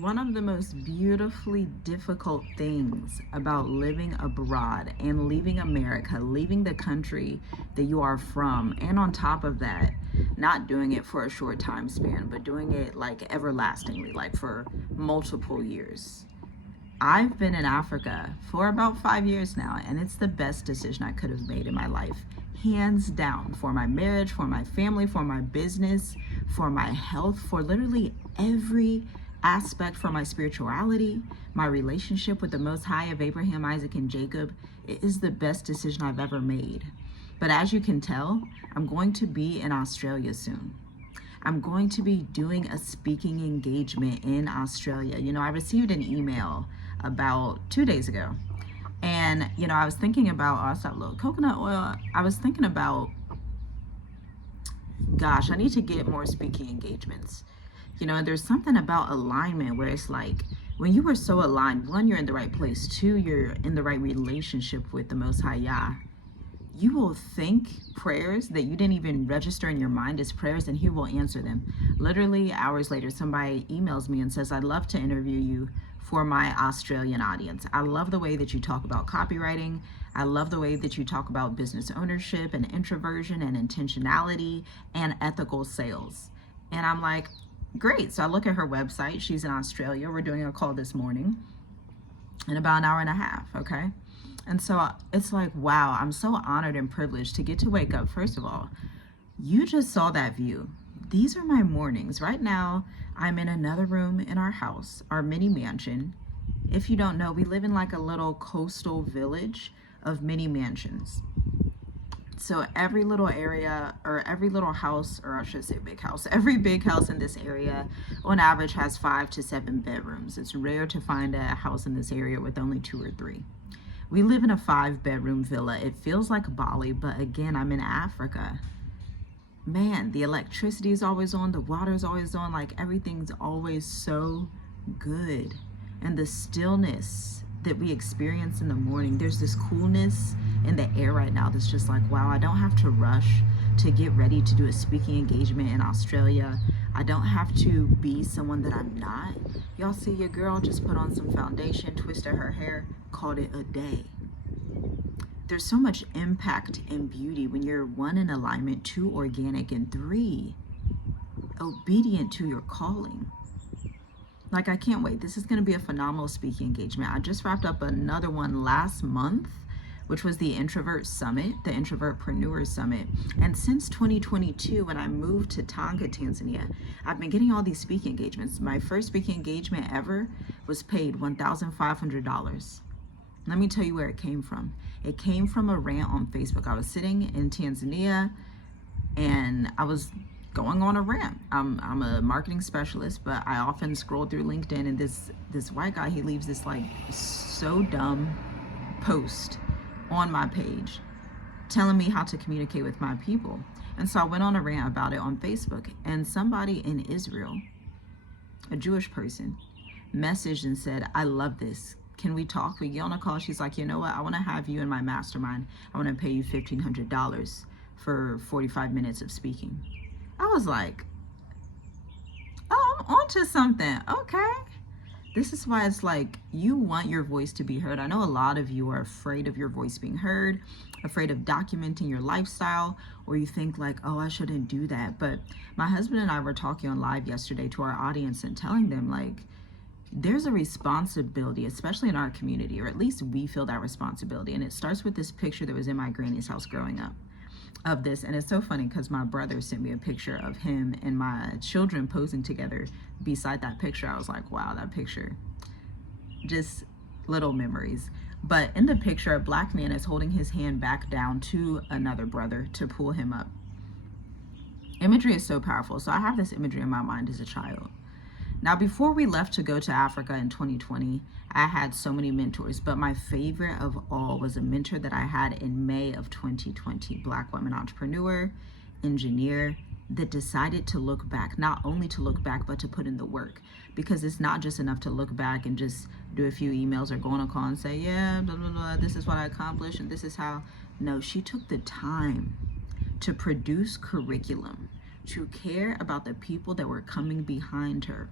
One of the most beautifully difficult things about living abroad and leaving America, leaving the country that you are from, and on top of that, not doing it for a short time span, but doing it like everlastingly, like for multiple years. I've been in Africa for about 5 years now, and it's the best decision I could have made in my life. Hands down, for my marriage, for my family, for my business, for my health, for literally every aspect, for my spirituality, my relationship with the Most High of Abraham, Isaac, and Jacob. It is the best decision I've ever made. But as you can tell, I'm going to be in Australia soon. I'm going to be doing a speaking engagement in Australia. I received an email about 2 days ago. And, I was thinking about, oh, I saw a little coconut oil. I was thinking about, gosh, I need to get more speaking engagements. There's something about alignment where it's like, when you are so aligned, one, you're in the right place. Two, you're in the right relationship with the Most High Yah. You will think prayers that you didn't even register in your mind as prayers, and He will answer them. Literally hours later, somebody emails me and says, I'd love to interview you for my Australian audience. I love the way that you talk about copywriting. I love the way that you talk about business ownership and introversion and intentionality and ethical sales. And I'm like, great. So I look at her website. She's in Australia. We're doing a call this morning in about an hour and a half, okay? And so it's like, wow, I'm so honored and privileged to get to wake up. First of all, you just saw that view. These are my mornings. Right now, I'm in another room in our house, our mini mansion. If you don't know, we live in like a little coastal village of mini mansions. So every little area, or every little house, or I should say big house, every big house in this area on average has 5 to 7 bedrooms. It's rare to find a house in this area with only 2 or 3. We live in a 5-bedroom villa. It feels like Bali, but again, I'm in Africa. Man, the electricity is always on, the water is always on, like everything's always so good. And the stillness that we experience in the morning, there's this coolness in the air right now that's just like, wow, I don't have to rush to get ready to do a speaking engagement in Australia. I don't have to be someone that I'm not. Y'all see your girl just put on some foundation, twisted her hair, called it a day. There's so much impact and beauty when you're 1, in alignment, 2, organic, and 3, obedient to your calling. Like, I can't wait. This is going to be a phenomenal speaking engagement. I just wrapped up another one last month, which was the Introvert Summit, the Introvertpreneur Summit. And since 2022, when I moved to Tanga, Tanzania, I've been getting all these speaking engagements. My first speaking engagement ever was paid $1,500. Let me tell you where it came from. It came from a rant on Facebook. I was sitting in Tanzania and I was going on a rant. I'm a marketing specialist, but I often scroll through LinkedIn, and this white guy, he leaves this like so dumb post on my page telling me how to communicate with my people. And so I went on a rant about it on Facebook, and somebody in Israel, a Jewish person, messaged and said, I love this. Can we talk? We get on a call. She's like, you know what? I want to have you in my mastermind. I want to pay you $1,500 for 45 minutes of speaking. I was like, oh, I'm onto something. Okay. This is why it's like, you want your voice to be heard. I know a lot of you are afraid of your voice being heard, afraid of documenting your lifestyle, or you think like, oh, I shouldn't do that. But my husband and I were talking on live yesterday to our audience and telling them, like, there's a responsibility, especially in our community, or at least we feel that responsibility. And it starts with this picture that was in my granny's house growing up of this. And it's so funny because my brother sent me a picture of him and my children posing together beside that picture. I was like, wow, that picture, just little memories. But in the picture, a black man is holding his hand back down to another brother to pull him up. Imagery is so powerful. So I have this imagery in my mind as a child. Now, before we left to go to Africa in 2020, I had so many mentors, but my favorite of all was a mentor that I had in May of 2020, Black woman entrepreneur, engineer, that decided to look back, not only to look back, but to put in the work, because it's not just enough to look back and just do a few emails or go on a call and say, yeah, blah, blah, blah, this is what I accomplished and this is how. No, she took the time to produce curriculum, to care about the people that were coming behind her,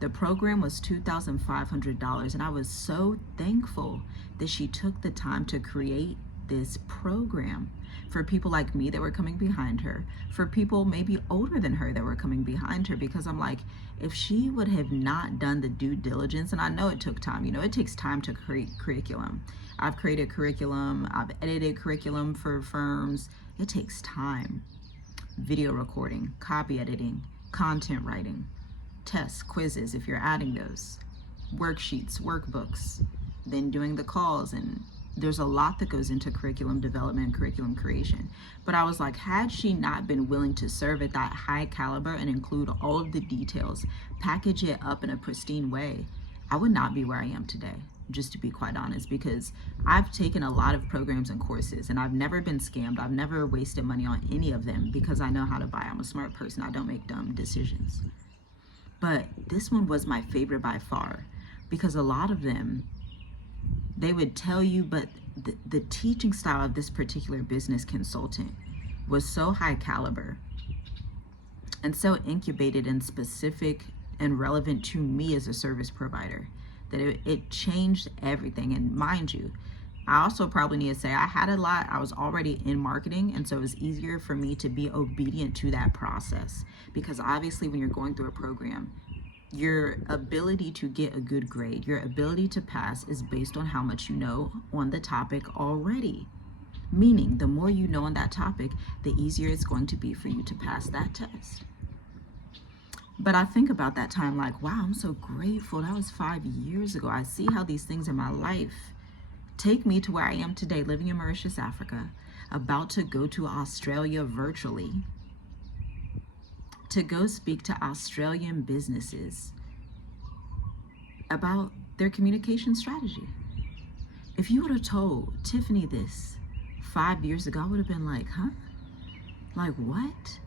The program was $2,500, and I was so thankful that she took the time to create this program for people like me that were coming behind her, for people maybe older than her that were coming behind her, because I'm like, if she would have not done the due diligence, and I know it took time, it takes time to create curriculum. I've created curriculum, I've edited curriculum for firms. It takes time. Video recording, copy editing, content writing, tests, quizzes, if you're adding those, worksheets, workbooks, then doing the calls, and there's a lot that goes into curriculum development and curriculum creation. But I was like, had she not been willing to serve at that high caliber and include all of the details, package it up in a pristine way, I would not be where I am today, just to be quite honest, because I've taken a lot of programs and courses and I've never been scammed. I've never wasted money on any of them because I know how to buy. I'm a smart person. I don't make dumb decisions. But this one was my favorite by far, because a lot of them, they would tell you, but the teaching style of this particular business consultant was so high caliber and so incubated and specific and relevant to me as a service provider that it changed everything. And mind you, I also probably need to say I had a lot. I was already in marketing, and so it was easier for me to be obedient to that process, because obviously when you're going through a program, your ability to get a good grade, your ability to pass is based on how much you know on the topic already. Meaning, the more you know on that topic, the easier it's going to be for you to pass that test. But I think about that time like, wow, I'm so grateful. That was 5 years ago. I see how these things in my life take me to where I am today, living in Mauritius, Africa, about to go to Australia virtually, to go speak to Australian businesses about their communication strategy. If you would have told Tiffany this 5 years ago, I would have been like, huh? Like what?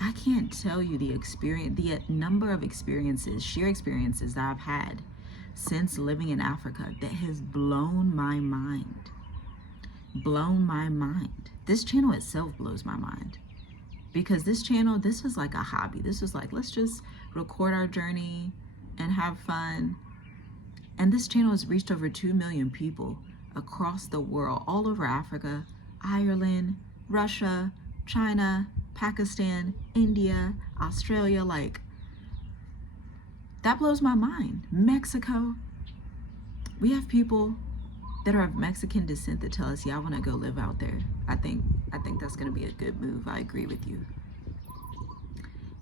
I can't tell you the experience, the number of experiences, sheer experiences that I've had since living in Africa that has blown my mind. Blown my mind. This channel itself blows my mind. Because this channel, this was like a hobby. This was like, let's just record our journey and have fun. And this channel has reached over 2 million people across the world, all over Africa, Ireland, Russia, China, Pakistan, India, Australia. Like, that blows my mind. Mexico. We have people that are of Mexican descent that tell us, yeah, I want to go live out there. I think that's going to be a good move. I agree with you.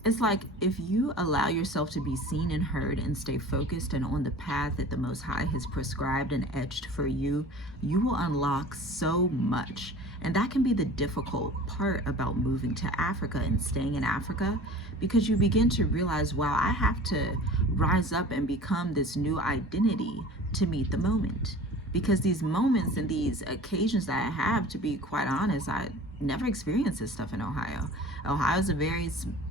It's like, if you allow yourself to be seen and heard and stay focused and on the path that the Most High has prescribed and etched for you, you will unlock so much. And that can be the difficult part about moving to Africa and staying in Africa, because you begin to realize, wow, I have to rise up and become this new identity to meet the moment. Because these moments and these occasions that I have, to be quite honest, I never experienced this stuff in Ohio. Ohio is a very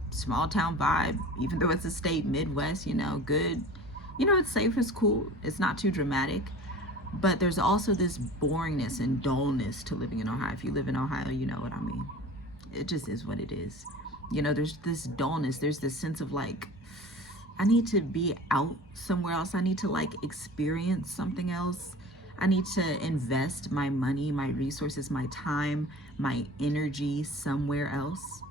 small town vibe, even though it's a state, Midwest, good. It's safe, it's cool, it's not too dramatic. But there's also this boringness and dullness to living in Ohio. If you live in Ohio, you know what I mean. It just is what it is. There's this dullness, there's this sense of like, I need to be out somewhere else. I need to like experience something else. I need to invest my money, my resources, my time, my energy somewhere else.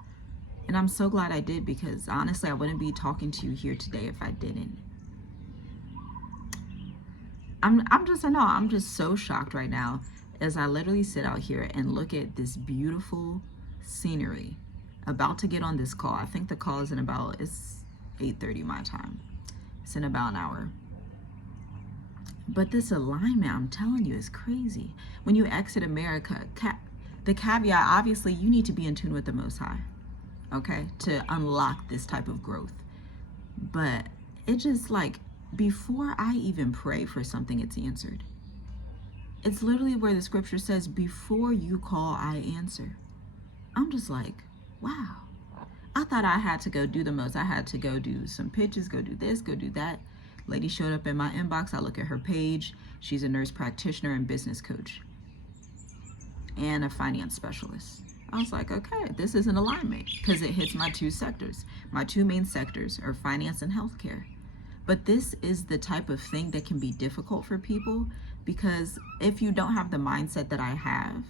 And I'm so glad I did, because honestly, I wouldn't be talking to you here today if I didn't. I'm just so shocked right now as I literally sit out here and look at this beautiful scenery, about to get on this call. I think the call is it's 8:30 my time. It's in about an hour. But this alignment, I'm telling you, is crazy. When you exit America, the caveat, obviously, you need to be in tune with the Most High, okay, to unlock this type of growth. But it just like, before I even pray for something, it's answered. It's literally where the scripture says, before you call, I answer. I'm just like, wow. I thought I had to go do the most. I had to go do some pitches, go do this, go do that. Lady showed up in my inbox. I look at her page. She's a nurse practitioner and business coach and a finance specialist. I was like, okay, this is an alignment, because it hits my two sectors. My two main sectors are finance and healthcare. But this is the type of thing that can be difficult for people, because if you don't have the mindset that I have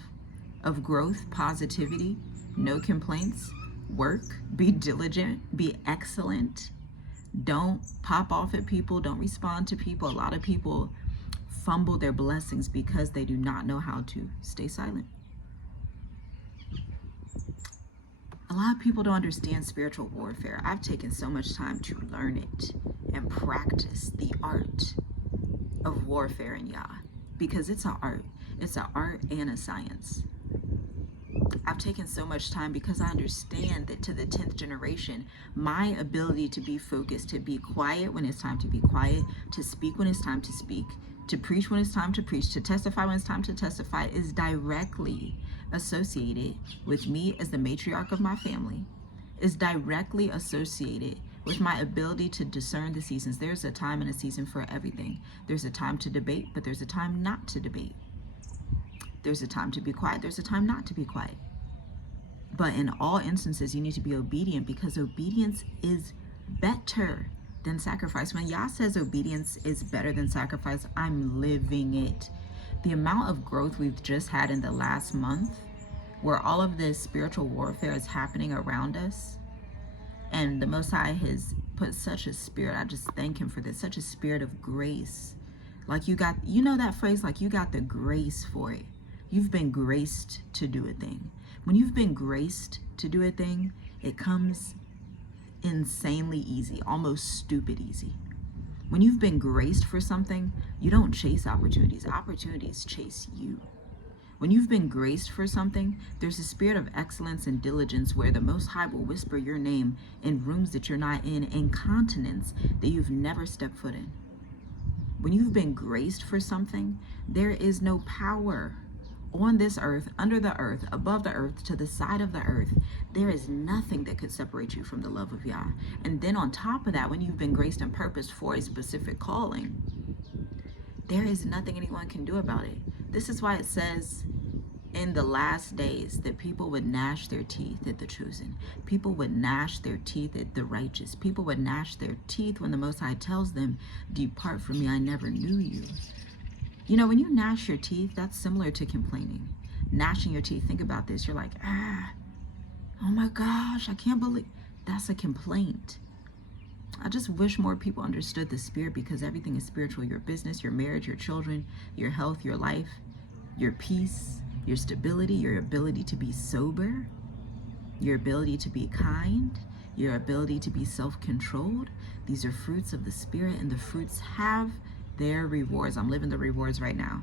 of growth, positivity, no complaints, work, be diligent, be excellent, don't pop off at people, don't respond to people. A lot of people fumble their blessings because they do not know how to stay silent. A lot of people don't understand spiritual warfare. I've taken so much time to learn it and practice the art of warfare in Yah, because it's an art. It's an art and a science. I've taken so much time because I understand that to the 10th generation, my ability to be focused, to be quiet when it's time to be quiet, to speak when it's time to speak, to preach when it's time to preach, to testify when it's time to testify, is directly associated with me as the matriarch of my family, is directly associated with my ability to discern the seasons. There's a time and a season for everything. There's a time to debate, but there's a time not to debate. There's a time to be quiet. There's a time not to be quiet. But in all instances, you need to be obedient, because obedience is better than sacrifice. When Yah says obedience is better than sacrifice, I'm living it. The amount of growth we've just had in the last month, where all of this spiritual warfare is happening around us, and the Most High has put such a spirit, I just thank him for this, such a spirit of grace. Like you got, you know that phrase, like you got the grace for it. You've been graced to do a thing. When you've been graced to do a thing, it comes insanely easy, almost stupid easy. When you've been graced for something, you don't chase opportunities. Opportunities chase you. When you've been graced for something, there's a spirit of excellence and diligence where the Most High will whisper your name in rooms that you're not in continents that you've never stepped foot in. When you've been graced for something, there is no power on this earth, under the earth, above the earth, to the side of the earth. There is nothing that could separate you from the love of Yah. And then on top of that, when you've been graced and purposed for a specific calling, there is nothing anyone can do about it. This is why it says in the last days that people would gnash their teeth at the chosen. People would gnash their teeth at the righteous. People would gnash their teeth when the Most High tells them, depart from me, I never knew you. You know, when you gnash your teeth, that's similar to complaining. Gnashing your teeth, think about this. You're like, oh my gosh, I can't believe. That's a complaint. I just wish more people understood the spirit, because everything is spiritual. Your business, your marriage, your children, your health, your life, your peace, your stability, your ability to be sober, your ability to be kind, your ability to be self-controlled. These are fruits of the spirit, and the fruits have their rewards. I'm living the rewards right now.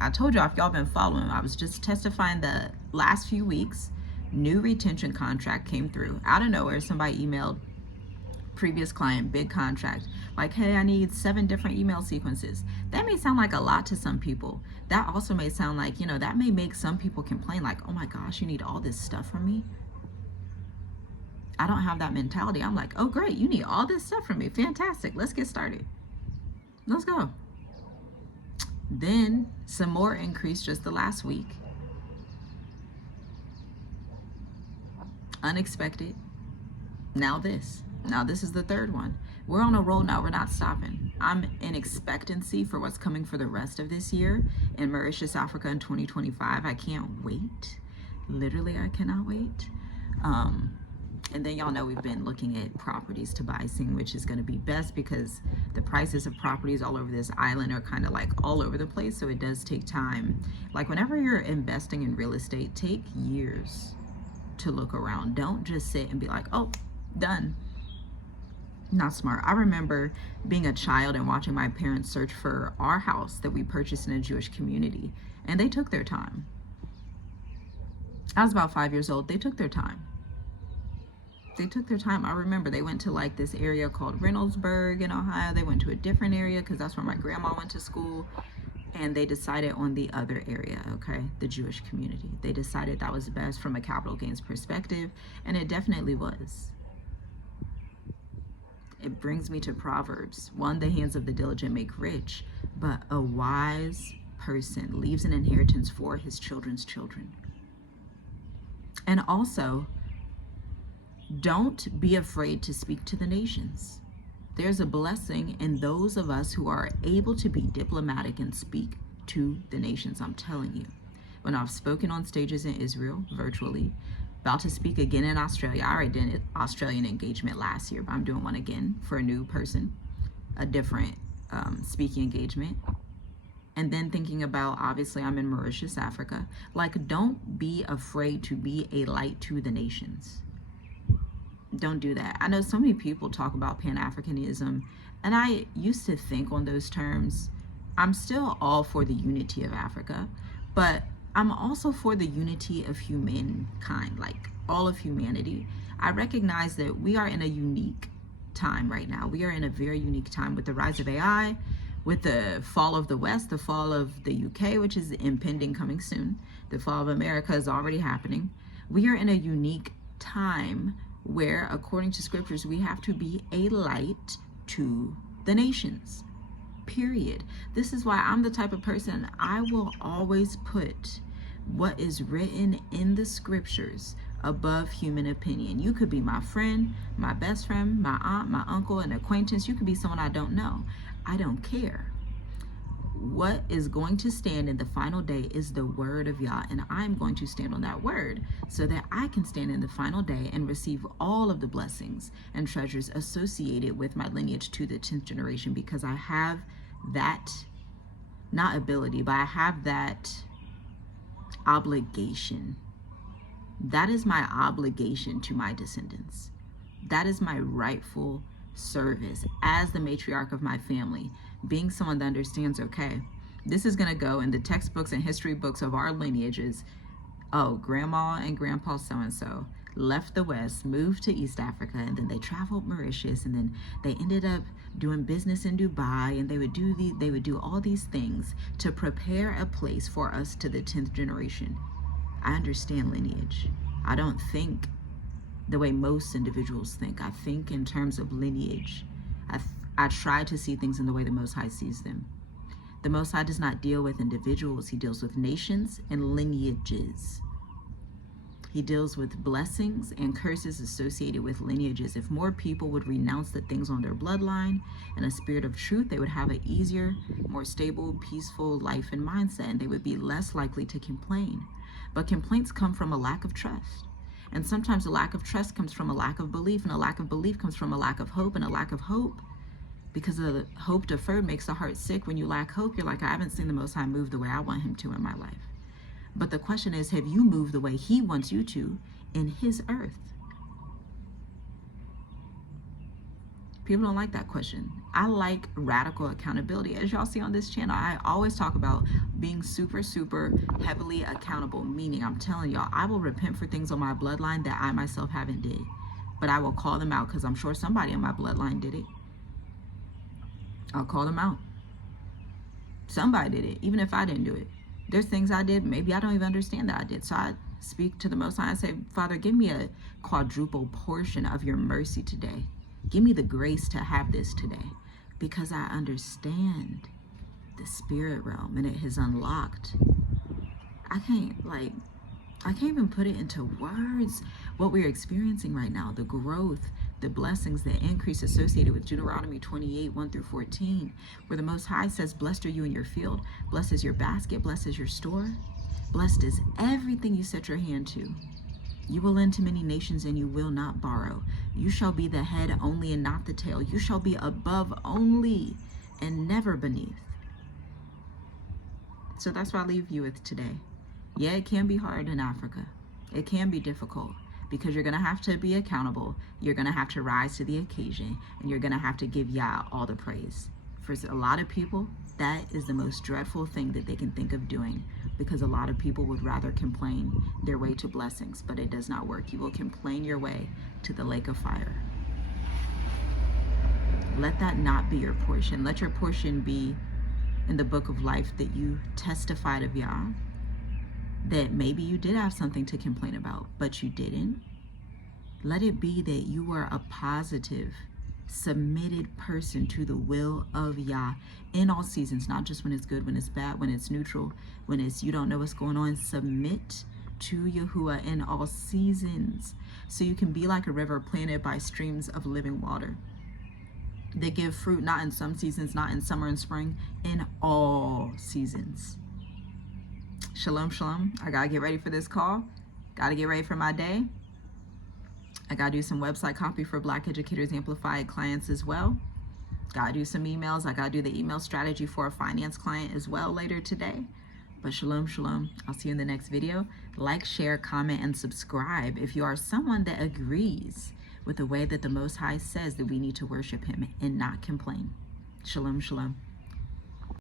I told y'all, if y'all been following, I was just testifying the last few weeks. New retention contract came through out of nowhere. Somebody emailed previous client, big contract, like, hey, I need 7 different email sequences. That may sound like a lot to some people. That also may sound like, you know, that may make some people complain, like, oh my gosh, you need all this stuff from me. I don't have that mentality. I'm like, oh great, you need all this stuff from me. Fantastic. Let's get started. Let's go. Then some more increase just the last week. Unexpected. Now this is the third one. We're on a roll now. We're not stopping. I'm in expectancy for what's coming for the rest of this year in Mauritius, Africa in 2025. I can't wait. Literally, I cannot wait. And then y'all know we've been looking at properties to buy, seeing which is going to be best, because the prices of properties all over this island are kind of like all over the place. So it does take time. Like whenever you're investing in real estate, take years to look around. Don't just sit and be like, oh, done. Not smart. I remember being a child and watching my parents search for our house that we purchased in a Jewish community, and they took their time. I was about 5 years old. They took their time. I remember they went to like this area called Reynoldsburg in Ohio. They went to a different area because that's where my grandma went to school, and they decided on the other area, okay, the Jewish community. They decided that was best from a capital gains perspective, and it definitely was. It brings me to Proverbs. 1, the hands of the diligent make rich, but a wise person leaves an inheritance for his children's children. And also, don't be afraid to speak to the nations. There's a blessing in those of us who are able to be diplomatic and speak to the nations. I'm telling you, when I've spoken on stages in Israel virtually, about to speak again in Australia. I already did an Australian engagement last year, but I'm doing one again for a new person, a different speaking engagement. And then thinking about, obviously, I'm in Mauritius, Africa. Like, don't be afraid to be a light to the nations. Don't do that. I know so many people talk about Pan-Africanism, and I used to think on those terms. I'm still all for the unity of Africa, but I'm also for the unity of humankind, like all of humanity. I recognize that we are in a unique time right now. We are in a very unique time with the rise of AI, with the fall of the West, the fall of the UK, which is impending, coming soon. The fall of America is already happening. We are in a unique time where, according to scriptures, we have to be a light to the nations, period. This is why I'm the type of person, I will always put what is written in the scriptures above human opinion. You could be my friend, my best friend, my aunt, my uncle, an acquaintance. You could be someone I don't know. I don't care. What is going to stand in the final day is the word of Yah, and I'm going to stand on that word so that I can stand in the final day and receive all of the blessings and treasures associated with my lineage to the 10th generation, because I have that, not ability, but I have that obligation. That is my obligation to my descendants. That is my rightful service as the matriarch of my family, being someone that understands, okay, this is going to go in the textbooks and history books of our lineages. Oh, grandma and grandpa so-and-so left the West, moved to East Africa, and then they traveled Mauritius, and then they ended up doing business in Dubai, and they would do all these things to prepare a place for us to the 10th generation. I understand lineage. I don't think the way most individuals think. I think in terms of lineage. I try to see things in the way the Most High sees them. The Most High does not deal with individuals. He deals with nations and lineages. He deals with blessings and curses associated with lineages. If more people would renounce the things on their bloodline and a spirit of truth, they would have an easier, more stable, peaceful life and mindset, and they would be less likely to complain. But complaints come from a lack of trust. And sometimes a lack of trust comes from a lack of belief, and a lack of belief comes from a lack of hope, and a lack of hope, because of the hope deferred, makes the heart sick. When you lack hope, you're like, I haven't seen the Most High move the way I want him to in my life. But the question is, have you moved the way he wants you to in his earth? People don't like that question. I like radical accountability. As y'all see on this channel, I always talk about being super, super heavily accountable, meaning I'm telling y'all, I will repent for things on my bloodline that I myself haven't did. But I will call them out because I'm sure somebody in my bloodline did it. I'll call them out. Somebody did it, even if I didn't do it. There's things I did, maybe I don't even understand that I did. So I speak to the Most High and say, Father, give me a quadruple portion of your mercy today. Give me the grace to have this today, because I understand the spirit realm and it has unlocked. I can't even put it into words what we're experiencing right now, the growth, the blessings, the increase associated with Deuteronomy 28, 1 through 14, where the Most High says, blessed are you in your field, blessed is your basket, blessed is your store, blessed is everything you set your hand to. You will lend to many nations and you will not borrow. You shall be the head only and not the tail. You shall be above only and never beneath. So that's what I leave you with today. Yeah, it can be hard in Africa. It can be difficult because you're going to have to be accountable. You're going to have to rise to the occasion, and you're going to have to give Yah all the praise. For a lot of people, that is the most dreadful thing that they can think of doing, because a lot of people would rather complain their way to blessings, but it does not work. You will complain your way to the lake of fire. Let that not be your portion. Let your portion be in the book of life that you testified of Yah, that maybe you did have something to complain about, but you didn't. Let it be that you were a positive, submitted person to the will of Yah in all seasons, not just when it's good, when it's bad, when it's neutral, when it's you don't know what's going on. Submit to Yahuwah in all seasons so you can be like a river planted by streams of living water. They give fruit not in some seasons, not in summer and spring, in all seasons. Shalom, shalom. I gotta get ready for this call. Gotta get ready for my day. I gotta do some website copy for Black Educators Amplified clients as well. Gotta do some emails. I gotta do the email strategy for a finance client as well later today. But shalom, shalom. I'll see you in the next video. Like, share, comment, and subscribe if you are someone that agrees with the way that the Most High says that we need to worship him and not complain. Shalom, shalom.